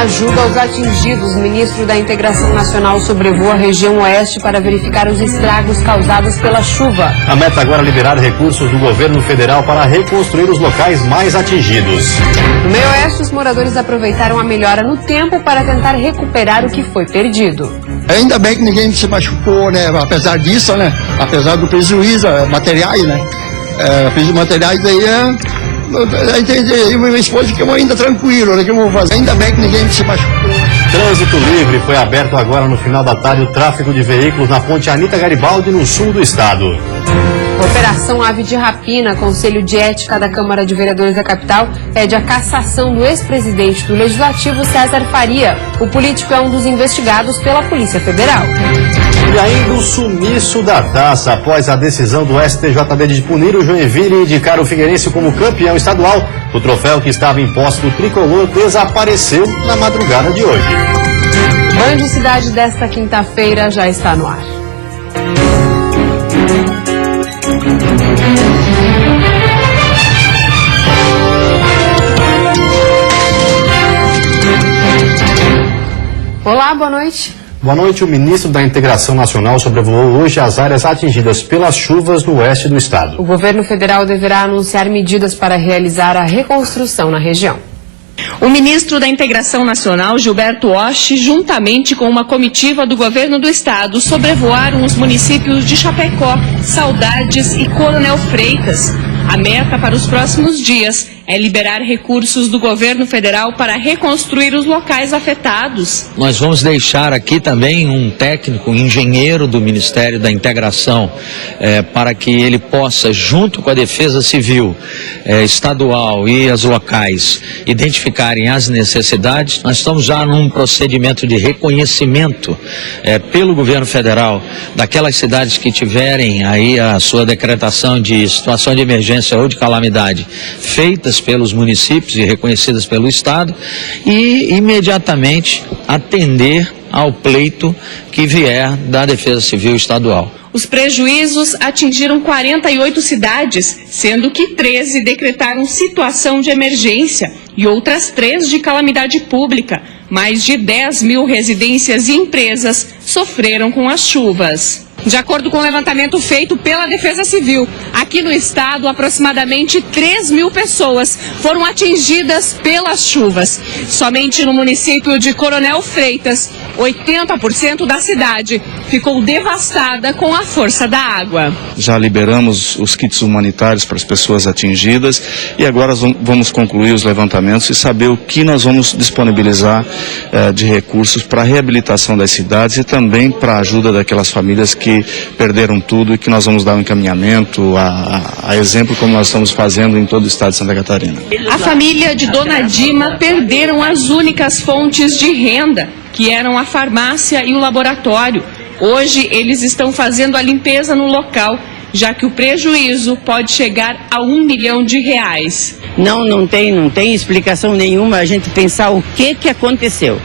Ajuda aos atingidos. O ministro da Integração Nacional sobrevoa a região oeste para verificar os estragos causados pela chuva. A meta agora é liberar recursos do governo federal para reconstruir os locais mais atingidos. No meio oeste, os moradores aproveitaram a melhora no tempo para tentar recuperar o que foi perdido. Ainda bem que ninguém se machucou, né? Apesar disso, né? Apesar do prejuízo, materiais, né? Prejuízo materiais aí e minha esposa ficou ainda tranquilo, né? Que eu vou fazer. Ainda bem que ninguém se machucou. Trânsito livre. Foi aberto agora no final da tarde o tráfego de veículos na ponte Anita Garibaldi, no sul do estado. Operação Ave de Rapina. Conselho de Ética da Câmara de Vereadores da capital pede a cassação do ex-presidente do Legislativo, César Faria. O político é um dos investigados pela Polícia Federal. E ainda o sumiço da taça. Após a decisão do STJD de punir o Joinville e indicar o Figueirense como campeão estadual, o troféu que estava em posse do tricolor desapareceu na madrugada de hoje. Band Cidade desta quinta-feira já está no ar. Olá, boa noite. Boa noite. O ministro da Integração Nacional sobrevoou hoje as áreas atingidas pelas chuvas no oeste do estado. O governo federal deverá anunciar medidas para realizar a reconstrução na região. O ministro da Integração Nacional, Gilberto Oshi, juntamente com uma comitiva do governo do estado, sobrevoaram os municípios de Chapecó, Saudades e Coronel Freitas. A meta para os próximos dias é liberar recursos do governo federal para reconstruir os locais afetados. Nós vamos deixar aqui também um técnico, um engenheiro do Ministério da Integração, para que ele possa, junto com a Defesa Civil estadual e as locais, identificarem as necessidades. Nós estamos já num procedimento de reconhecimento pelo governo federal daquelas cidades que tiverem aí a sua decretação de situação de emergência ou de calamidade feitas pelos municípios e reconhecidas pelo estado, e imediatamente atender ao pleito que vier da Defesa Civil estadual. Os prejuízos atingiram 48 cidades, sendo que 13 decretaram situação de emergência e outras 3 de calamidade pública. Mais de 10 mil residências e empresas sofreram com as chuvas. De acordo com o levantamento feito pela Defesa Civil, aqui no estado, aproximadamente 3 mil pessoas foram atingidas pelas chuvas. Somente no município de Coronel Freitas, 80% da cidade ficou devastada com a força da água. Já liberamos os kits humanitários para as pessoas atingidas e agora vamos concluir os levantamentos e saber o que nós vamos disponibilizar de recursos para a reabilitação das cidades e também para a ajuda daquelas famílias que perderam tudo e que nós vamos dar um encaminhamento a exemplo como nós estamos fazendo em todo o estado de Santa Catarina. A família de Dona Dima perderam as únicas fontes de renda, que eram a farmácia e o laboratório. Hoje eles estão fazendo a limpeza no local, já que o prejuízo pode chegar a R$1 milhão. Não tem explicação nenhuma a gente pensar o que aconteceu.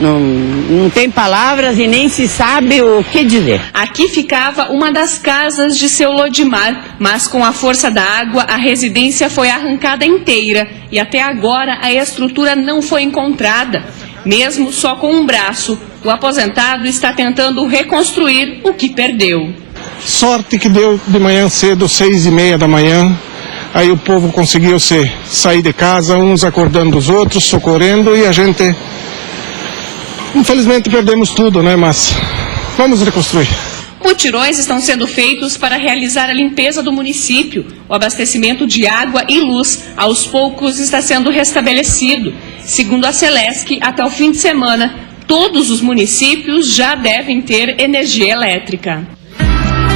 Não tem palavras e nem se sabe o que dizer. Aqui ficava uma das casas de seu Lodimar, mas com a força da água a residência foi arrancada inteira e até agora a estrutura não foi encontrada. Mesmo só com um braço, o aposentado está tentando reconstruir o que perdeu. Sorte que deu de manhã cedo, 6:30 da manhã. Aí o povo conseguiu sair de casa, uns acordando os outros, socorrendo, e a gente... Infelizmente perdemos tudo, né? Mas vamos reconstruir. Mutirões estão sendo feitos para realizar a limpeza do município. O abastecimento de água e luz, aos poucos, está sendo restabelecido. Segundo a Celesc, até o fim de semana, todos os municípios já devem ter energia elétrica.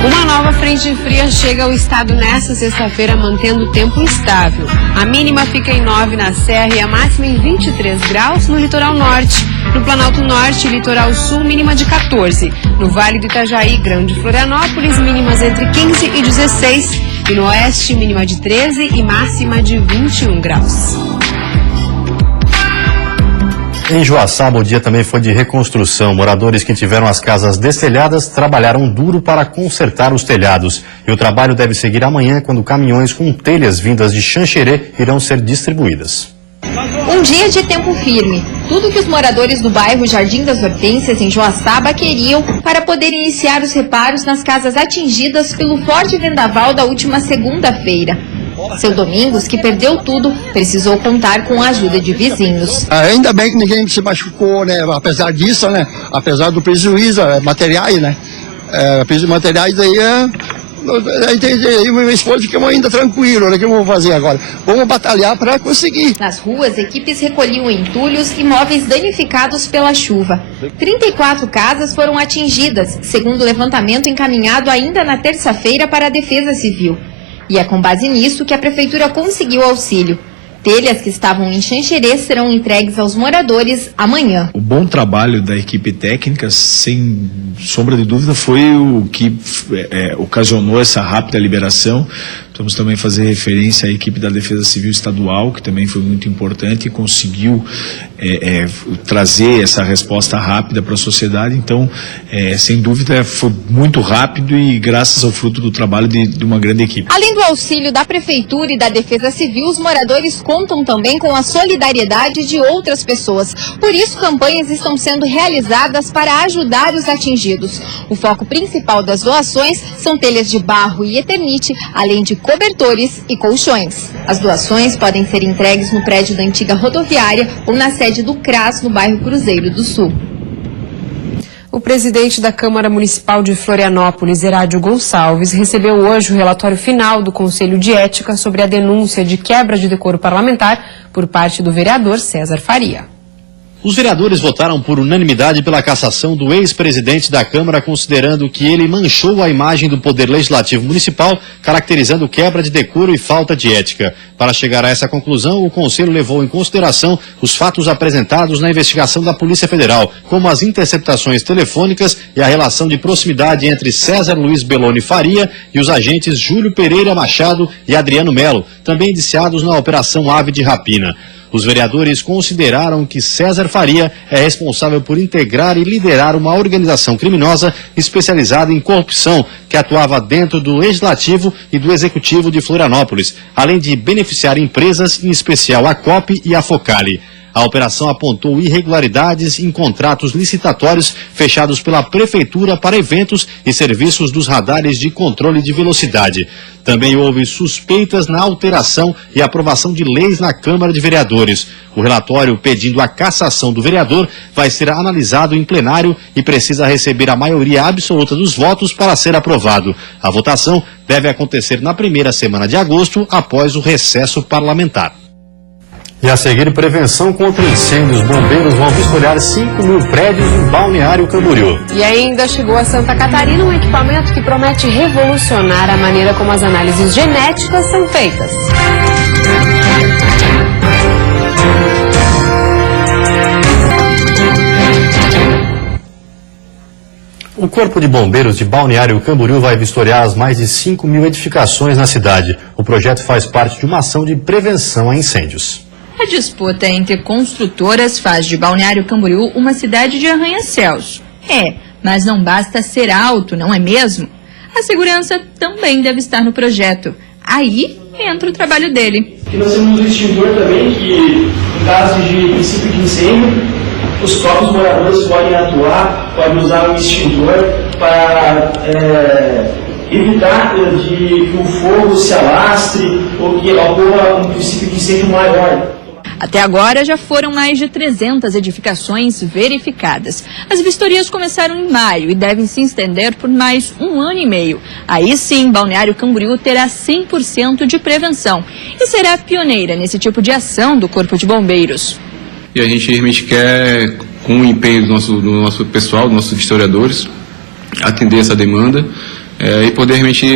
Uma nova frente fria chega ao estado nesta sexta-feira, mantendo o tempo instável. A mínima fica em 9 na Serra e a máxima em 23 graus no litoral norte. No Planalto Norte e Litoral Sul, mínima de 14. No Vale do Itajaí, Grande Florianópolis, mínimas entre 15 e 16. E no Oeste, mínima de 13 e máxima de 21 graus. Em Joaçaba, o dia também foi de reconstrução. Moradores que tiveram as casas destelhadas trabalharam duro para consertar os telhados. E o trabalho deve seguir amanhã, quando caminhões com telhas vindas de Xanxerê irão ser distribuídas. Um dia de tempo firme. Tudo que os moradores do bairro Jardim das Hortênsias, em Joaçaba, queriam para poder iniciar os reparos nas casas atingidas pelo forte vendaval da última segunda-feira. Seu Domingos, que perdeu tudo, precisou contar com a ajuda de vizinhos. Ainda bem que ninguém se machucou, né? Apesar disso, né? Apesar do prejuízo, materiais, né? Prejuízo materiais aí e meu esposo ficou ainda tranquilo, né? O que eu vou fazer agora? Vamos batalhar para conseguir. Nas ruas, equipes recolhiam entulhos e móveis danificados pela chuva. 34 casas foram atingidas, segundo o levantamento encaminhado ainda na terça-feira para a Defesa Civil. E é com base nisso que a Prefeitura conseguiu auxílio. Telhas que estavam em Xanxerê serão entregues aos moradores amanhã. O bom trabalho da equipe técnica, sem sombra de dúvida, foi o que ocasionou essa rápida liberação. Vamos também fazer referência à equipe da Defesa Civil Estadual, que também foi muito importante e conseguiu trazer essa resposta rápida para a sociedade. Então, sem dúvida, foi muito rápido e graças ao fruto do trabalho de uma grande equipe. Além do auxílio da Prefeitura e da Defesa Civil, os moradores contam também com a solidariedade de outras pessoas. Por isso, campanhas estão sendo realizadas para ajudar os atingidos. O foco principal das doações são telhas de barro e eternite, além de cobertores e colchões. As doações podem ser entregues no prédio da antiga rodoviária ou na sede do CRAS, no bairro Cruzeiro do Sul. O presidente da Câmara Municipal de Florianópolis, Herádio Gonçalves, recebeu hoje o relatório final do Conselho de Ética sobre a denúncia de quebra de decoro parlamentar por parte do vereador César Faria. Os vereadores votaram por unanimidade pela cassação do ex-presidente da Câmara, considerando que ele manchou a imagem do Poder Legislativo Municipal, caracterizando quebra de decoro e falta de ética. Para chegar a essa conclusão, o Conselho levou em consideração os fatos apresentados na investigação da Polícia Federal, como as interceptações telefônicas e a relação de proximidade entre César Luiz Belloni Faria e os agentes Júlio Pereira Machado e Adriano Melo, também indiciados na Operação Ave de Rapina. Os vereadores consideraram que César Faria é responsável por integrar e liderar uma organização criminosa especializada em corrupção que atuava dentro do Legislativo e do Executivo de Florianópolis, além de beneficiar empresas, em especial a COP e a Focali. A operação apontou irregularidades em contratos licitatórios fechados pela Prefeitura para eventos e serviços dos radares de controle de velocidade. Também houve suspeitas na alteração e aprovação de leis na Câmara de Vereadores. O relatório pedindo a cassação do vereador vai ser analisado em plenário e precisa receber a maioria absoluta dos votos para ser aprovado. A votação deve acontecer na primeira semana de agosto, após o recesso parlamentar. E a seguir, prevenção contra incêndios. Bombeiros vão vistoriar 5.000 prédios em Balneário Camboriú. E ainda chegou a Santa Catarina um equipamento que promete revolucionar a maneira como as análises genéticas são feitas. O Corpo de Bombeiros de Balneário Camboriú vai vistoriar as mais de 5.000 edificações na cidade. O projeto faz parte de uma ação de prevenção a incêndios. A disputa entre construtoras faz de Balneário Camboriú uma cidade de arranha-céus. Mas não basta ser alto, não é mesmo? A segurança também deve estar no projeto. Aí entra o trabalho dele. E nós temos um extintor também que, em caso de princípio de incêndio, os próprios moradores podem atuar, podem usar o extintor para evitar que o fogo se alastre ou que ocorra um princípio de incêndio maior. Até agora já foram mais de 300 edificações verificadas. As vistorias começaram em maio e devem se estender por mais 1 ano e meio. Aí sim, Balneário Camboriú terá 100% de prevenção e será pioneira nesse tipo de ação do Corpo de Bombeiros. E a gente realmente quer, com o empenho do nosso pessoal, dos nossos historiadores, atender essa demanda e poder realmente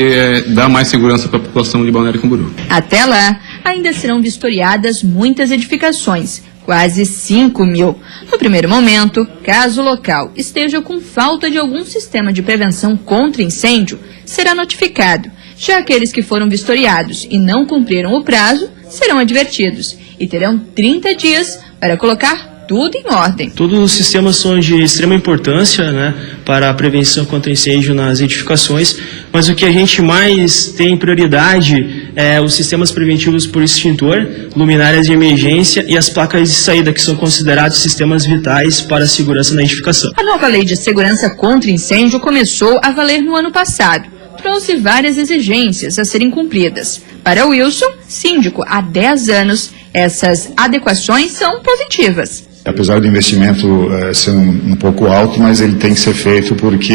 dar mais segurança para a população de Balneário Camboriú. Até lá, ainda serão vistoriadas muitas edificações, quase 5.000. No primeiro momento, caso o local esteja com falta de algum sistema de prevenção contra incêndio, será notificado. Já aqueles que foram vistoriados e não cumpriram o prazo serão advertidos e terão 30 dias para colocar tudo em ordem. Todos os sistemas são de extrema importância, né, para a prevenção contra incêndio nas edificações, mas o que a gente mais tem prioridade é os sistemas preventivos por extintor, luminárias de emergência e as placas de saída, que são considerados sistemas vitais para a segurança na edificação. A nova lei de segurança contra incêndio começou a valer no ano passado. Trouxe várias exigências a serem cumpridas. Para Wilson, síndico há 10 anos, essas adequações são positivas. Apesar do investimento ser um pouco alto, mas ele tem que ser feito porque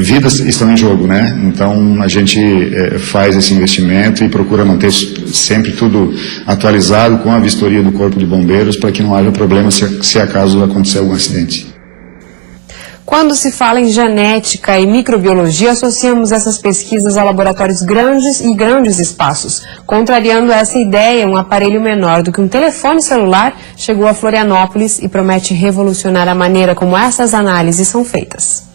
vidas estão em jogo, né? Então a gente faz esse investimento e procura manter sempre tudo atualizado com a vistoria do Corpo de Bombeiros para que não haja problema se acaso acontecer algum acidente. Quando se fala em genética e microbiologia, associamos essas pesquisas a laboratórios grandes e grandes espaços. Contrariando essa ideia, um aparelho menor do que um telefone celular chegou a Florianópolis e promete revolucionar a maneira como essas análises são feitas.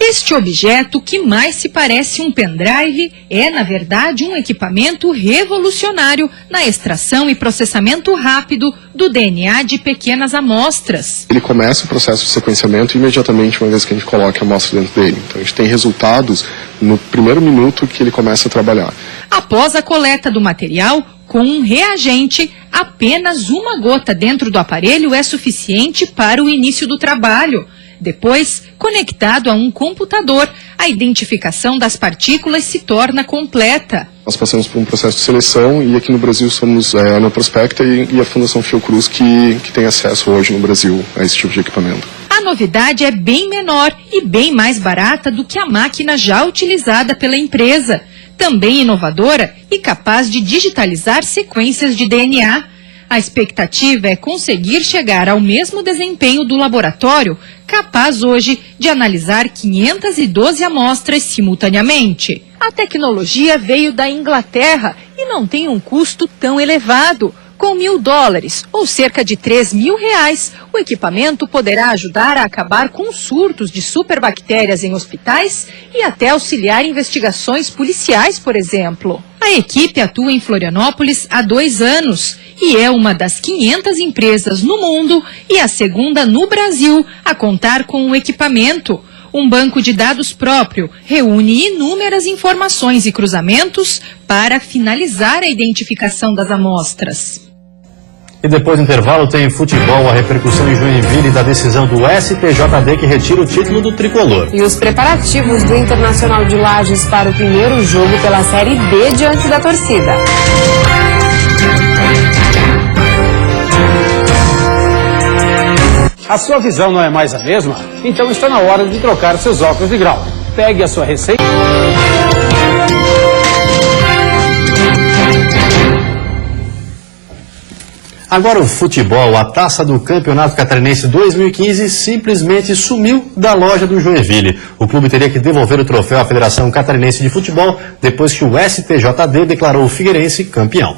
Este objeto, que mais se parece um pendrive, é, na verdade, um equipamento revolucionário na extração e processamento rápido do DNA de pequenas amostras. Ele começa o processo de sequenciamento imediatamente, uma vez que a gente coloca a amostra dentro dele. Então a gente tem resultados no primeiro minuto que ele começa a trabalhar. Após a coleta do material, com um reagente, apenas uma gota dentro do aparelho é suficiente para o início do trabalho. Depois, conectado a um computador, a identificação das partículas se torna completa. Nós passamos por um processo de seleção e aqui no Brasil somos a Nanoprospecta e a Fundação Fiocruz que tem acesso hoje no Brasil a esse tipo de equipamento. A novidade é bem menor e bem mais barata do que a máquina já utilizada pela empresa. Também inovadora e capaz de digitalizar sequências de DNA. A expectativa é conseguir chegar ao mesmo desempenho do laboratório, capaz hoje de analisar 512 amostras simultaneamente. A tecnologia veio da Inglaterra e não tem um custo tão elevado. Com $1.000, ou cerca de R$3.000, o equipamento poderá ajudar a acabar com surtos de superbactérias em hospitais e até auxiliar investigações policiais, por exemplo. A equipe atua em Florianópolis há 2 anos e é uma das 500 empresas no mundo e a segunda no Brasil a contar com o equipamento. Um banco de dados próprio reúne inúmeras informações e cruzamentos para finalizar a identificação das amostras. E depois do intervalo tem futebol, a repercussão em Joinville da decisão do STJD que retira o título do tricolor. E os preparativos do Internacional de Lages para o primeiro jogo pela Série B diante da torcida. A sua visão não é mais a mesma? Então está na hora de trocar seus óculos de grau. Pegue a sua receita. Agora o futebol, a taça do Campeonato Catarinense 2015 simplesmente sumiu da loja do Joinville. O clube teria que devolver o troféu à Federação Catarinense de Futebol depois que o STJD declarou o Figueirense campeão.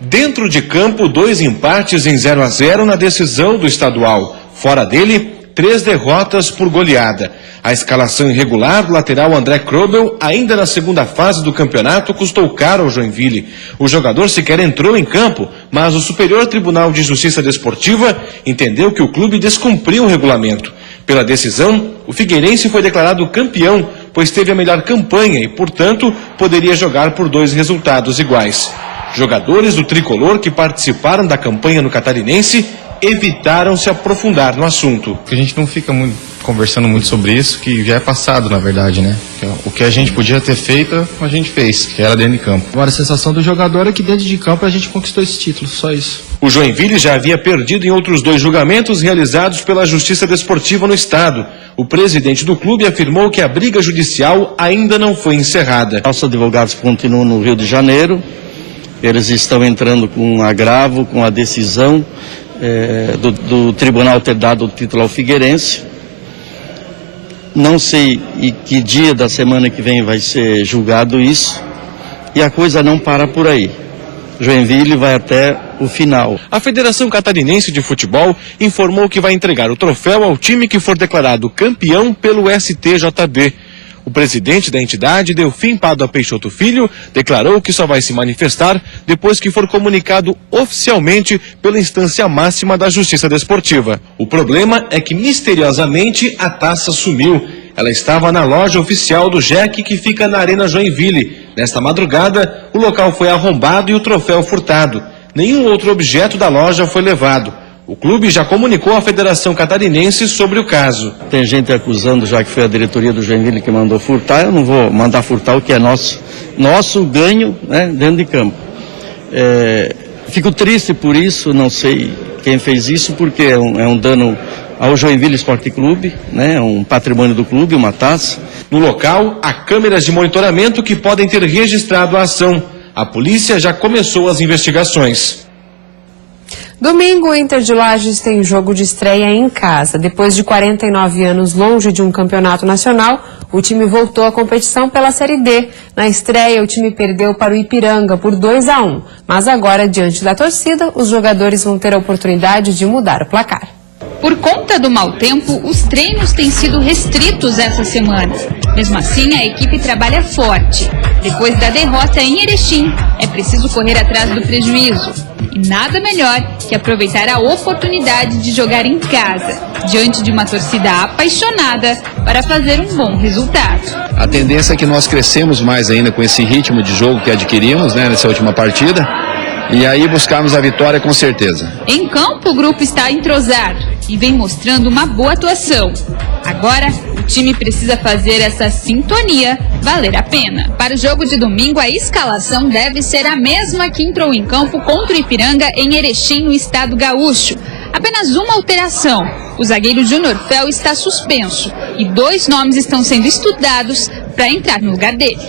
Dentro de campo, 2 empates em 0-0 na decisão do estadual. Fora dele, 3 derrotas por goleada. A escalação irregular do lateral André Krobel, ainda na segunda fase do campeonato, custou caro ao Joinville. O jogador sequer entrou em campo, mas o Superior Tribunal de Justiça Desportiva entendeu que o clube descumpriu o regulamento. Pela decisão, o Figueirense foi declarado campeão, pois teve a melhor campanha e, portanto, poderia jogar por 2 resultados iguais. Jogadores do tricolor que participaram da campanha no Catarinense evitaram se aprofundar no assunto. A gente não fica conversando muito sobre isso, que já é passado, na verdade, né? O que a gente podia ter feito, a gente fez, que era dentro de campo. Agora a sensação do jogador é que dentro de campo a gente conquistou esse título, só isso. O Joinville já havia perdido em outros 2 julgamentos realizados pela Justiça Desportiva no estado. O presidente do clube afirmou que a briga judicial ainda não foi encerrada. Nossos advogados continuam no Rio de Janeiro. Eles estão entrando com um agravo, com a decisão do tribunal ter dado o título ao Figueirense. Não sei em que dia da semana que vem vai ser julgado isso. E a coisa não para por aí. Joinville vai até o final. A Federação Catarinense de Futebol informou que vai entregar o troféu ao time que for declarado campeão pelo STJD. O presidente da entidade, Delfim Pádua Peixoto Filho, declarou que só vai se manifestar depois que for comunicado oficialmente pela instância máxima da Justiça Desportiva. O problema é que, misteriosamente, a taça sumiu. Ela estava na loja oficial do JEC, que fica na Arena Joinville. Nesta madrugada, o local foi arrombado e o troféu furtado. Nenhum outro objeto da loja foi levado. O clube já comunicou à Federação Catarinense sobre o caso. Tem gente acusando, já que foi a diretoria do Joinville que mandou furtar, eu não vou mandar furtar o que é nosso ganho, né, dentro de campo. Fico triste por isso, não sei quem fez isso, porque é um dano ao Joinville Esporte Clube, né, um patrimônio do clube, uma taça. No local, há câmeras de monitoramento que podem ter registrado a ação. A polícia já começou as investigações. Domingo, o Inter de Lages tem jogo de estreia em casa. Depois de 49 anos longe de um campeonato nacional, o time voltou à competição pela Série D. Na estreia, o time perdeu para o Ipiranga por 2-1. Mas agora, diante da torcida, os jogadores vão ter a oportunidade de mudar o placar. Por conta do mau tempo, os treinos têm sido restritos essa semana. Mesmo assim, a equipe trabalha forte. Depois da derrota em Erechim, é preciso correr atrás do prejuízo. E nada melhor que aproveitar a oportunidade de jogar em casa, diante de uma torcida apaixonada, para fazer um bom resultado. A tendência é que nós crescemos mais ainda com esse ritmo de jogo que adquirimos, né, nessa última partida. E aí buscarmos a vitória com certeza. Em campo, o grupo está entrosado e vem mostrando uma boa atuação. Agora, o time precisa fazer essa sintonia valer a pena. Para o jogo de domingo, a escalação deve ser a mesma que entrou em campo contra o Ipiranga em Erechim, no estado gaúcho. Apenas uma alteração. O zagueiro Júnior Fel está suspenso e 2 nomes estão sendo estudados para entrar no lugar dele.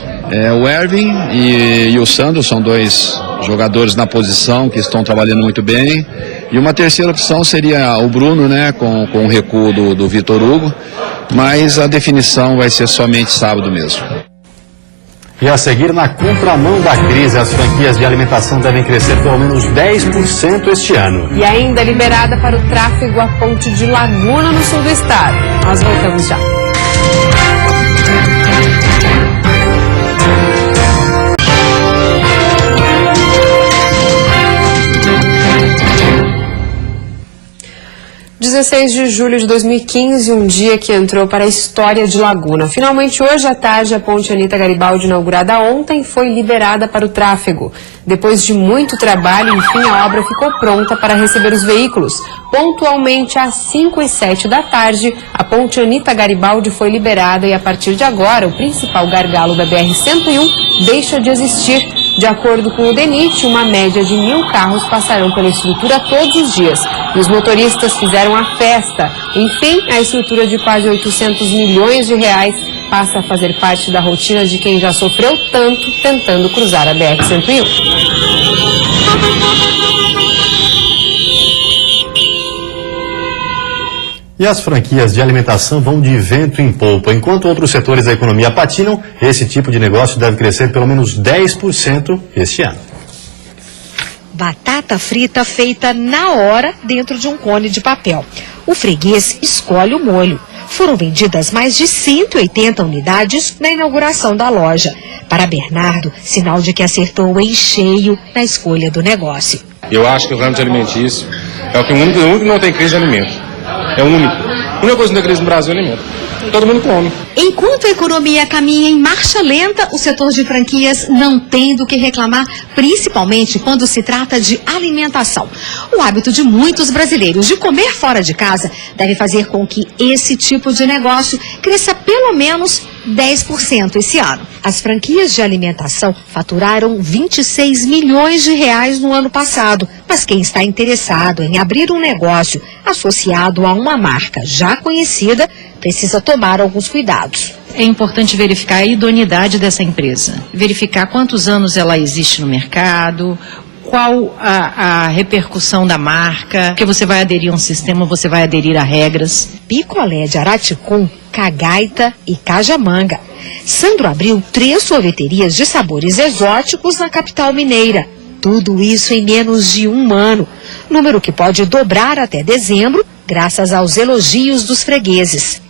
O Ervin e o Sandro são 2 jogadores na posição que estão trabalhando muito bem. E uma terceira opção seria o Bruno, né, com o recuo do Vitor Hugo. Mas a definição vai ser somente sábado mesmo. E a seguir, na contramão da crise, as franquias de alimentação devem crescer pelo menos 10% este ano. E ainda liberada para o tráfego a ponte de Laguna, no sul do estado. Nós voltamos já. Dia 16 de julho de 2015, um dia que entrou para a história de Laguna. Finalmente, hoje à tarde, a ponte Anita Garibaldi, inaugurada ontem, foi liberada para o tráfego. Depois de muito trabalho, enfim, a obra ficou pronta para receber os veículos. Pontualmente às 5h07 da tarde, a ponte Anita Garibaldi foi liberada e, a partir de agora, o principal gargalo da BR-101 deixa de existir. De acordo com o DENIT, uma média de 1.000 carros passarão pela estrutura todos os dias. E os motoristas fizeram a festa. Enfim, a estrutura de quase 800 milhões de reais passa a fazer parte da rotina de quem já sofreu tanto tentando cruzar a BR-101. E as franquias de alimentação vão de vento em polpa. Enquanto outros setores da economia patinam, esse tipo de negócio deve crescer pelo menos 10% este ano. Batata frita feita na hora dentro de um cone de papel. O freguês escolhe o molho. Foram vendidas mais de 180 unidades na inauguração da loja. Para Bernardo, sinal de que acertou em cheio na escolha do negócio. Eu acho que o ramo de alimentício é o único que não tem crise de alimento. É o único. A única coisa que não tem crise no Brasil é alimento. Todo mundo come. Enquanto a economia caminha em marcha lenta, o setor de franquias não tem do que reclamar, principalmente quando se trata de alimentação. O hábito de muitos brasileiros de comer fora de casa deve fazer com que esse tipo de negócio cresça pelo menos 10% esse ano. As franquias de alimentação faturaram 26 milhões de reais no ano passado, mas quem está interessado em abrir um negócio associado a uma marca já conhecida precisa tomar alguns cuidados. É importante verificar a idoneidade dessa empresa, verificar quantos anos ela existe no mercado, qual a repercussão da marca, porque você vai aderir a um sistema, você vai aderir a regras. Picolé de Araticum, Cagaita e Cajamanga. Sandro abriu 3 sorveterias de sabores exóticos na capital mineira. Tudo isso em menos de um ano, número que pode dobrar até dezembro, graças aos elogios dos fregueses.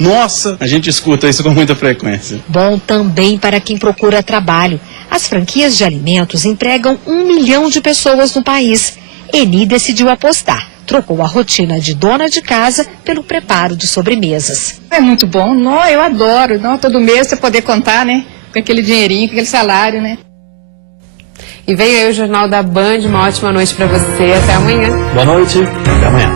Nossa, a gente escuta isso com muita frequência. Bom também para quem procura trabalho. As franquias de alimentos empregam 1 milhão de pessoas no país. Eni decidiu apostar. Trocou a rotina de dona de casa pelo preparo de sobremesas. É muito bom, não, eu adoro. Não, todo mês você poder contar, né? Com aquele dinheirinho, com aquele salário, né? E vem aí o Jornal da Band. Uma ótima noite para você. Até amanhã. Boa noite. Até amanhã.